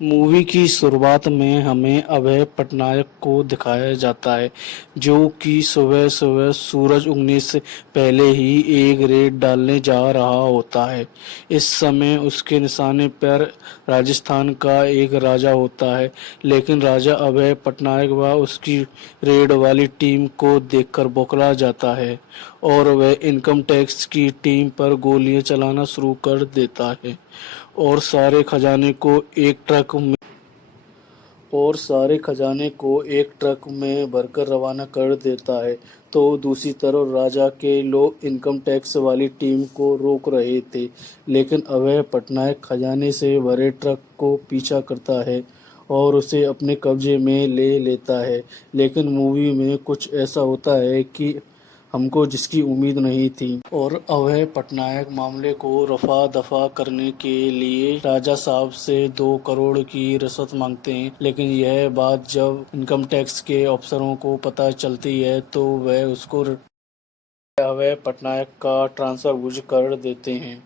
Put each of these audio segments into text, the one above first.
Movie की शुरुआत में हमें अभय पटनायक को दिखाया जाता है, जो कि सुबह-सुबह सूरज उगने से पहले ही एक रेड डालने जा रहा होता है। इस समय उसके निशाने पर राजस्थान का एक राजा होता है, लेकिन राजा अभय पटनायक व उसकी रेड वाली टीम को देखकर बौखला जाता है और वह इनकम टैक्स की टीम पर गोलियां चलाना शुरू कर देता है और सारे खजाने को एक ट्रक में भरकर रवाना कर देता है। तो दूसरी तरफ राजा के लोग इनकम टैक्स वाली टीम को रोक रहे थे, लेकिन अभय पटनायक खजाने से भरे ट्रक को पीछा करता है और उसे अपने कब्जे में ले लेता है। लेकिन मूवी में कुछ ऐसा होता है कि हमको जिसकी उम्मीद नहीं थी और अभय पटनायक मामले को रफा दफा करने के लिए राजा साहब से 2 करोड़ की रिश्वत मांगते हैं। लेकिन यह बात जब इनकम टैक्स के अफसरों को पता चलती है तो वह उसको अभय पटनायक का ट्रांसफर भुज कर देते हैं।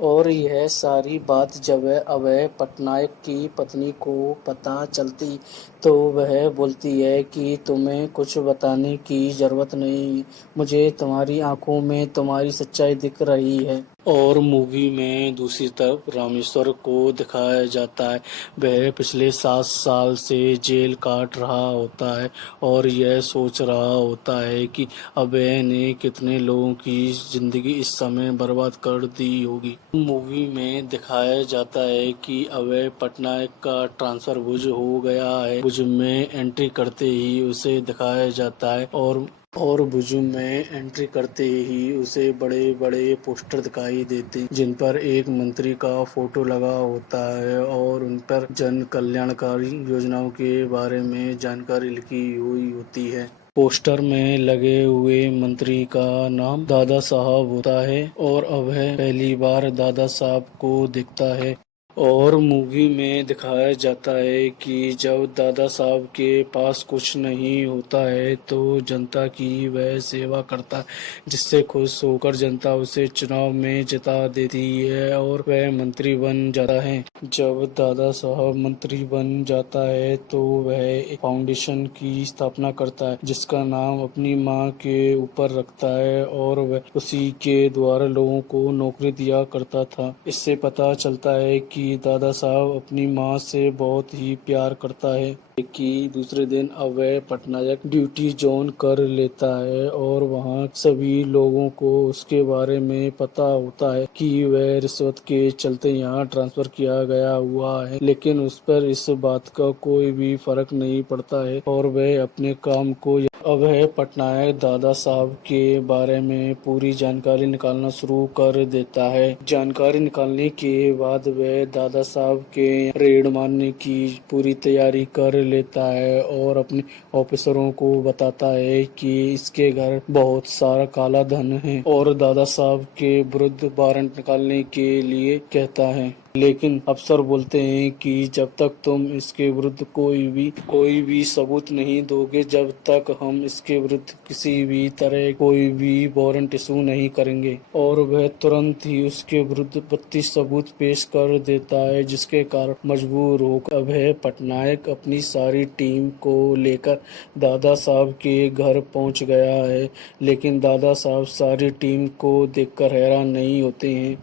और यह सारी बात जब अभय पटनायक की पत्नी को पता चलती तो वह बोलती है कि तुम्हें कुछ बताने की ज़रूरत नहीं, मुझे तुम्हारी आंखों में तुम्हारी सच्चाई दिख रही है। और मूवी में दूसरी तरफ रामेश्वर को दिखाया जाता है। वह पिछले 7 साल से जेल काट रहा होता है और यह सोच रहा होता है कि अभय ने कितने लोगों की जिंदगी इस समय बर्बाद कर दी होगी। मूवी में दिखाया जाता है कि अभय पटनायक का ट्रांसफर भुज हो गया है। भुज में एंट्री करते ही उसे दिखाया जाता है और भुज में एंट्री करते ही उसे बड़े बड़े पोस्टर दिखाई देते जिन पर एक मंत्री का फोटो लगा होता है और उन पर जन कल्याणकारी योजनाओं के बारे में जानकारी लिखी हुई होती है। पोस्टर में लगे हुए मंत्री का नाम दादा साहब होता है और अभय पहली बार दादा साहब को दिखता है। और मूवी में दिखाया जाता है कि जब दादा साहब के पास कुछ नहीं होता है तो जनता की वह सेवा करता है, जिससे खुश होकर जनता उसे चुनाव में जिता देती है और वह मंत्री बन जाता है। जब दादा साहब मंत्री बन जाता है तो वह एक फाउंडेशन की स्थापना करता है जिसका नाम अपनी माँ के ऊपर रखता है और वह उसी के द्वारा लोगों को नौकरी दिया करता था। इससे पता चलता है कि दादा साहब अपनी माँ से बहुत ही प्यार करता है। कि दूसरे दिन अभय पटनायक ड्यूटी ज्वाइन कर लेता है और वहाँ सभी लोगों को उसके बारे में पता होता है कि वह रिश्वत के चलते यहाँ ट्रांसफर किया गया हुआ है, लेकिन उस पर इस बात का कोई भी फर्क नहीं पड़ता है और वह अपने काम को अभय पटनायक दादा साहब के बारे में पूरी जानकारी निकालना शुरू कर देता है। जानकारी निकालने के बाद वह दादा साहब के रेड मारने की पूरी तैयारी कर लेता है और अपने ऑफिसरों को बताता है कि इसके घर बहुत सारा काला धन है और दादा साहब के विरुद्ध वारंट निकालने के लिए कहता है। लेकिन अफसर बोलते हैं कि जब तक तुम इसके विरुद्ध कोई भी सबूत नहीं दोगे, जब तक हम इसके विरुद्ध किसी भी तरह कोई भी वारंट इशू नहीं करेंगे। और वह तुरंत ही उसके विरुद्ध 32 सबूत पेश कर देता है, जिसके कारण मजबूर होकर अभय पटनायक अपनी सारी टीम को लेकर दादा साहब के घर पहुंच गया है। लेकिन दादा साहब सारी टीम को देखकर हैरान नहीं होते हैं।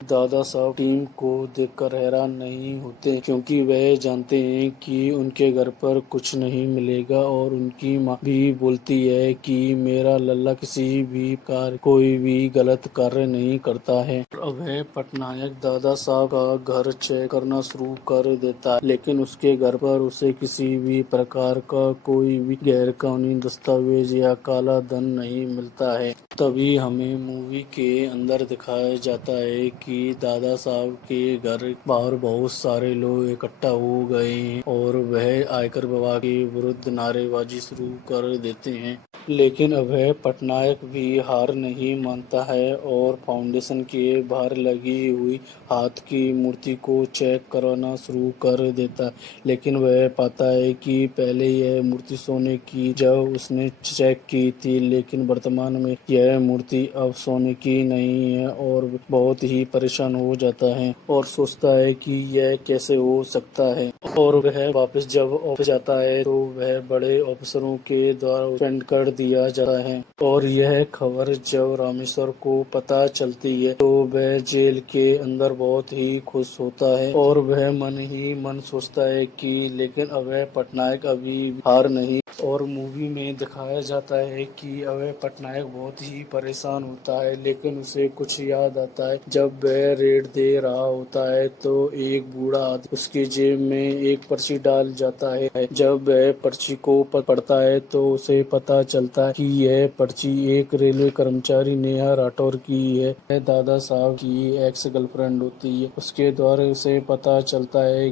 दादा साहब टीम को देखकर हैरान नहीं होते क्योंकि वह जानते हैं कि उनके घर पर कुछ नहीं मिलेगा और उनकी माँ भी बोलती है कि मेरा लल्ला किसी भी कोई भी गलत कार्य नहीं करता है। अभय पटनायक दादा साहब का घर चेक करना शुरू कर देता है, लेकिन उसके घर पर उसे किसी भी प्रकार का कोई भी गैर कानूनी दस्तावेज या काला धन नहीं मिलता है। तभी हमें मूवी के अंदर दिखाया जाता है कि दादा साहब के घर बाहर बहुत सारे लोग इकट्ठा हो गए हैं और वह आयकर विभाग के विरुद्ध नारेबाजी शुरू कर देते हैं। लेकिन अभय पटनायक भी हार नहीं मानता है और फाउंडेशन के बाहर लगी हुई हाथ की मूर्ति को चेक करवाना शुरू कर देता है, लेकिन वह पाता है कि पहले यह मूर्ति सोने की जब उसने चेक की थी, लेकिन वर्तमान में यह मूर्ति अब सोने की नहीं है और बहुत ही परेशान हो जाता है और सोचता है कि यह कैसे हो सकता है। और वह वापस जब ऑफिस जाता है तो वह बड़े ऑफिसरों के द्वारा सस्पेंड कर दिया जाता है। और यह खबर जब रामेश्वर को पता चलती है तो वह जेल के अंदर बहुत ही खुश होता है और वह मन ही मन सोचता है कि लेकिन अभय पटनायक अभी हार नहीं। और मूवी में दिखाया जाता है कि अभय पटनायक बहुत ही परेशान होता है, लेकिन उसे कुछ याद आता है। जब वह रेड दे रहा होता है तो एक बूढ़ा आदमी उसकी जेब में एक पर्ची डाल जाता है। जब वह पर्ची को पढ़ता है तो उसे पता चलता है कि यह पर्ची एक रेलवे कर्मचारी नेहा राठौर की है। यह दादा साहब की एक्स गर्लफ्रेंड होती है। उसके द्वारा उसे पता चलता है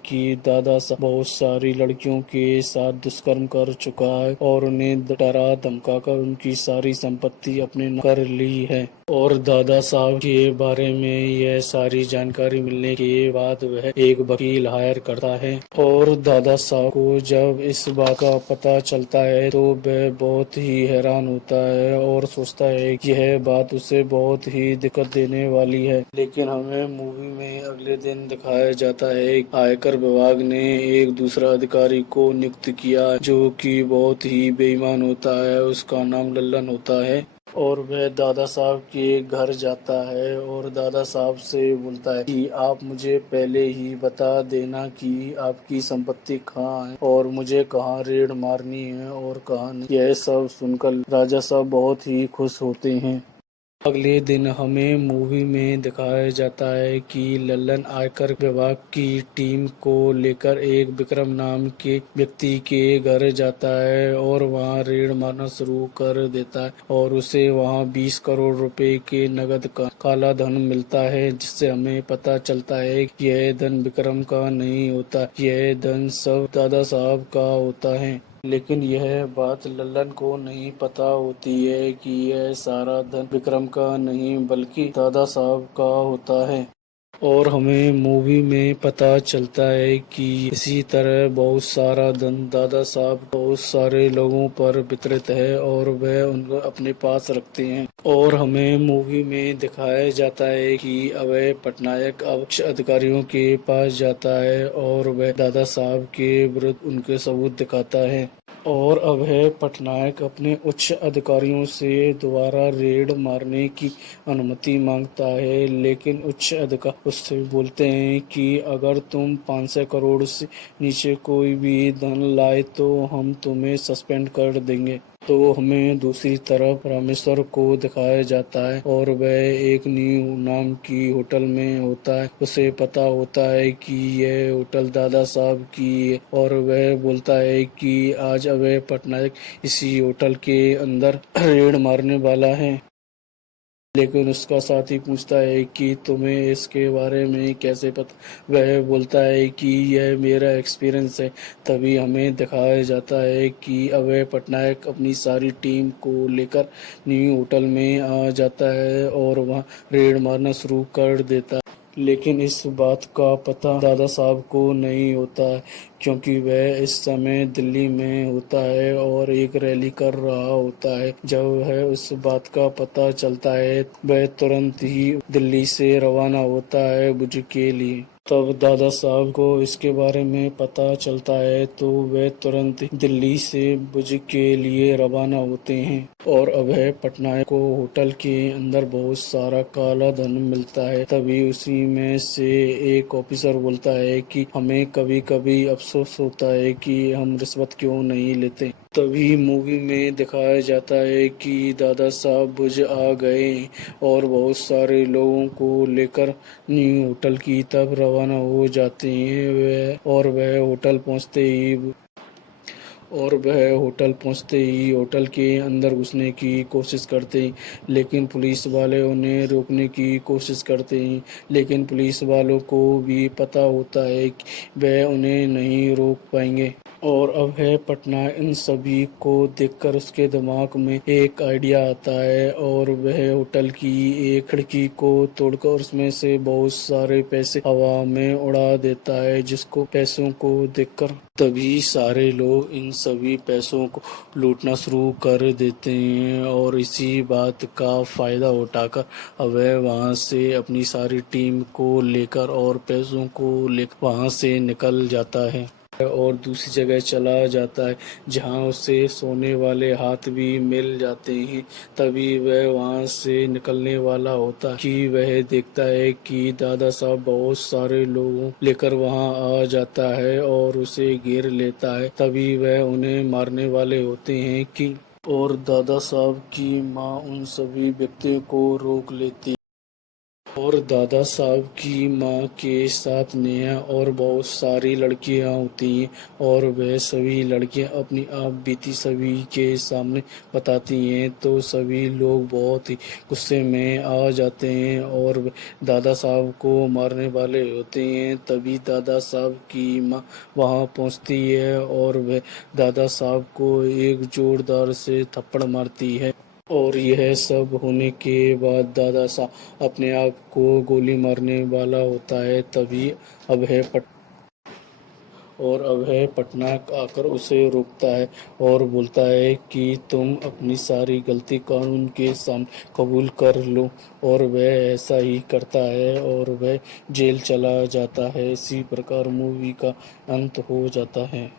कि दादा साहब बहुत सारी लड़कियों के साथ दुष्कर्म कर चुका है और उन्हें डरा धमकाकर उनकी सारी संपत्ति अपने नाम कर ली है। और दादा साहब के बारे में यह सारी जानकारी मिलने के बाद वह एक वकील हायर करता है। और दादा साहब को जब इस बात का पता चलता है तो वह बहुत ही हैरान होता है और सोचता है कि यह बात उसे बहुत ही दिक्कत देने वाली है। लेकिन हमें मूवी में अगले दिन दिखाया जाता है आयकर विभाग ने एक दूसरा अधिकारी को नियुक्त किया जो कि बहुत ही बेईमान होता है। उसका नाम लल्लन होता है और वह दादा साहब के घर जाता है और दादा साहब से बोलता है कि आप मुझे पहले ही बता देना कि आपकी संपत्ति कहाँ है और मुझे कहाँ रेड मारनी है और कहाँ नहीं। यह सब सुनकर राजा साहब बहुत ही खुश होते हैं। अगले दिन हमें मूवी में दिखाया जाता है कि लल्लन आयकर विभाग की टीम को लेकर एक विक्रम नाम के व्यक्ति के घर जाता है और वहां रेड मारना शुरू कर देता है और उसे वहां 20 करोड़ रुपए के नगद काला धन मिलता है, जिससे हमें पता चलता है कि यह धन विक्रम का नहीं होता, यह धन सब दादा साहब का होता है। लेकिन यह बात लल्लन को नहीं पता होती है कि यह सारा धन विक्रम का नहीं बल्कि दादा साहब का होता है। और हमें मूवी में पता चलता है कि इसी तरह बहुत सारा धन दादा साहब बहुत सारे लोगों पर वितरित है और वह उनको अपने पास रखते हैं। और हमें मूवी में दिखाया जाता है कि अभय पटनायक उच्च अधिकारियों के पास जाता है और वह दादा साहब के विरुद्ध उनके सबूत दिखाता है। और अभय पटनायक अपने उच्च अधिकारियों से दोबारा रेड मारने की अनुमति मांगता है, लेकिन उच्च अधिकारी उससे बोलते हैं कि अगर तुम 500 करोड़ से नीचे कोई भी धन लाए तो हम तुम्हें सस्पेंड कर देंगे। तो हमें दूसरी तरफ रामेश्वर को दिखाया जाता है और वह एक न्यू नाम की होटल में होता है। उसे पता होता है कि यह होटल दादा साहब की है और वह बोलता है कि आज अभय पटनायक इसी होटल के अंदर रेड मारने वाला है। लेकिन उसका साथी पूछता है कि तुम्हें इसके बारे में कैसे पता। वह बोलता है कि यह मेरा एक्सपीरियंस है। तभी हमें दिखाया जाता है कि अभय पटनायक अपनी सारी टीम को लेकर न्यू होटल में आ जाता है और वहां रेड मारना शुरू कर देता है। लेकिन इस बात का पता दादा साहब को नहीं होता है क्योंकि वह इस समय दिल्ली में होता है और एक रैली कर रहा होता है। जब वह उस बात का पता चलता है वह तुरंत ही दिल्ली से रवाना होता है भुज के लिए। तब दादा साहब को इसके बारे में पता चलता है तो वे तुरंत दिल्ली से भुज के लिए रवाना होते हैं। और अभय पटनायक को होटल के अंदर बहुत सारा काला धन मिलता है। तभी उसी में से एक ऑफिसर बोलता है कि हमें कभी कभी अफसोस होता है कि हम रिश्वत क्यों नहीं लेते। तभी मूवी में दिखाया जाता है कि दादा साहब भुज आ गए और बहुत सारे लोगों को लेकर न्यू होटल की तरफ रवाना हो जाते हैं। वह होटल पहुंचते ही होटल के अंदर घुसने की कोशिश करते हैं, लेकिन पुलिस वाले उन्हें रोकने की कोशिश करते हैं। लेकिन पुलिस वालों को भी पता होता है कि वह उन्हें नहीं रोक पाएंगे। और अभय पटनायक इन सभी को देखकर उसके दिमाग में एक आइडिया आता है और वह होटल की एक खिड़की को तोड़कर उसमें से बहुत सारे पैसे हवा में उड़ा देता है, जिसको पैसों को देखकर तभी सारे लोग इन सभी पैसों को लूटना शुरू कर देते हैं और इसी बात का फ़ायदा उठाकर वह वहाँ से अपनी सारी टीम को लेकर और पैसों को लेकर वहाँ से निकल जाता है और दूसरी जगह चला जाता है जहाँ उसे सोने वाले हाथ भी मिल जाते हैं। तभी वह वहाँ से निकलने वाला होता है कि वह देखता है कि दादा साहब बहुत सारे लोगों लेकर वहाँ आ जाता है और उसे घेर लेता है। तभी वह उन्हें मारने वाले होते हैं कि और दादा साहब की माँ उन सभी व्यक्तियों को रोक लेती और दादा साहब की माँ के साथ नेहा और बहुत सारी लड़कियां होती हैं और वह सभी लड़कियां अपनी आप बीती सभी के सामने बताती हैं तो सभी लोग बहुत ही गुस्से में आ जाते हैं और वह दादा साहब को मारने वाले होते हैं। तभी दादा साहब की माँ वहाँ पहुँचती है और वह दादा साहब को एक जोरदार से थप्पड़ मारती है और यह सब होने के बाद दादा साहब अपने आप को गोली मारने वाला होता है। तभी अभय पटना आकर उसे रोकता है और बोलता है कि तुम अपनी सारी गलती कानून के सामने कबूल कर लो और वह ऐसा ही करता है और वह जेल चला जाता है। इसी प्रकार मूवी का अंत हो जाता है।